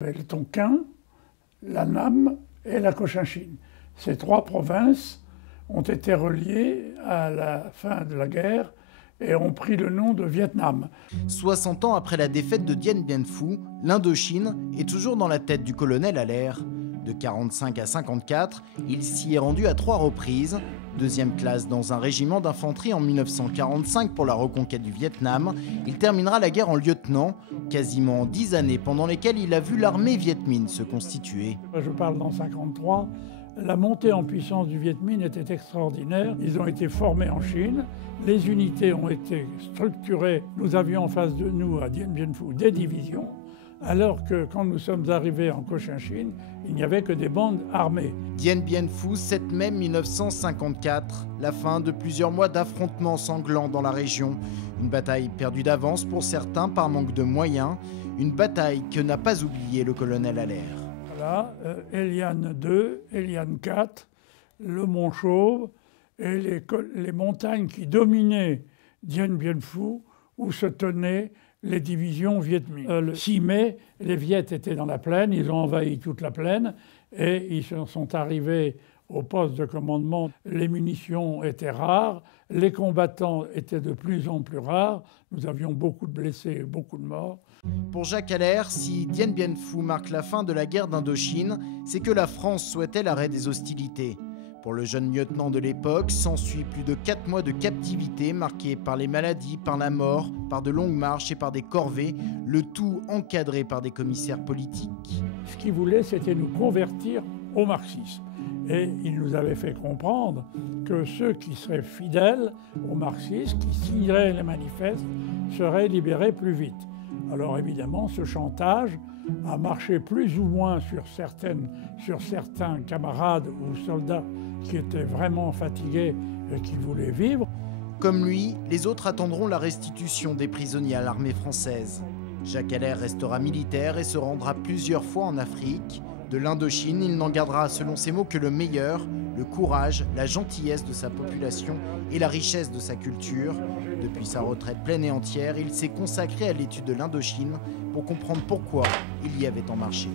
Le Tonkin, la Nam et la Cochinchine. Ces trois provinces ont été reliées à la fin de la guerre et ont pris le nom de Vietnam. 60 ans après la défaite de Dien Bien Phu, l'Indochine est toujours dans la tête du colonel Allaire. De 1945 à 1954, il s'y est rendu à 3 reprises. Deuxième classe dans un régiment d'infanterie en 1945 pour la reconquête du Vietnam. Il terminera la guerre en lieutenant, quasiment 10 années pendant lesquelles il a vu l'armée Viet Minh se constituer. Je parle dans 1953. La montée en puissance du Viet Minh était extraordinaire. Ils ont été formés en Chine, les unités ont été structurées. Nous avions en face de nous, à Dien Bien Phu, des divisions, alors que quand nous sommes arrivés en Cochinchine, il n'y avait que des bandes armées. Dien Bien Phu, 7 mai 1954, la fin de plusieurs mois d'affrontements sanglants dans la région. Une bataille perdue d'avance pour certains par manque de moyens, une bataille que n'a pas oublié le colonel Allaire. Voilà, Eliane 2, Eliane 4, le Mont Chauve et les montagnes qui dominaient Dien Bien Phu, où se tenaient les divisions Viet Minh. Le 6 mai, les Viet étaient dans la plaine, ils ont envahi toute la plaine et ils sont arrivés au poste de commandement. Les munitions étaient rares, les combattants étaient de plus en plus rares, nous avions beaucoup de blessés et beaucoup de morts. Pour Jacques Allaire, si Dien Bien Phu marque la fin de la guerre d'Indochine, c'est que la France souhaitait l'arrêt des hostilités. Pour le jeune lieutenant de l'époque, s'ensuit plus de 4 mois de captivité marqués par les maladies, par la mort, par de longues marches et par des corvées, le tout encadré par des commissaires politiques. Ce qu'ils voulaient, c'était nous convertir au marxisme. Et il nous avait fait comprendre que ceux qui seraient fidèles au marxisme, qui signeraient les manifestes, seraient libérés plus vite. Alors évidemment, ce chantage a marché plus ou moins sur certains camarades ou soldats qui étaient vraiment fatigués et qui voulaient vivre. Comme lui, les autres attendront la restitution des prisonniers à l'armée française. Jacques Allaire restera militaire et se rendra plusieurs fois en Afrique. De l'Indochine, il n'en gardera selon ses mots que le meilleur, le courage, la gentillesse de sa population et la richesse de sa culture. Depuis sa retraite pleine et entière, il s'est consacré à l'étude de l'Indochine pour comprendre pourquoi il y avait tant marché.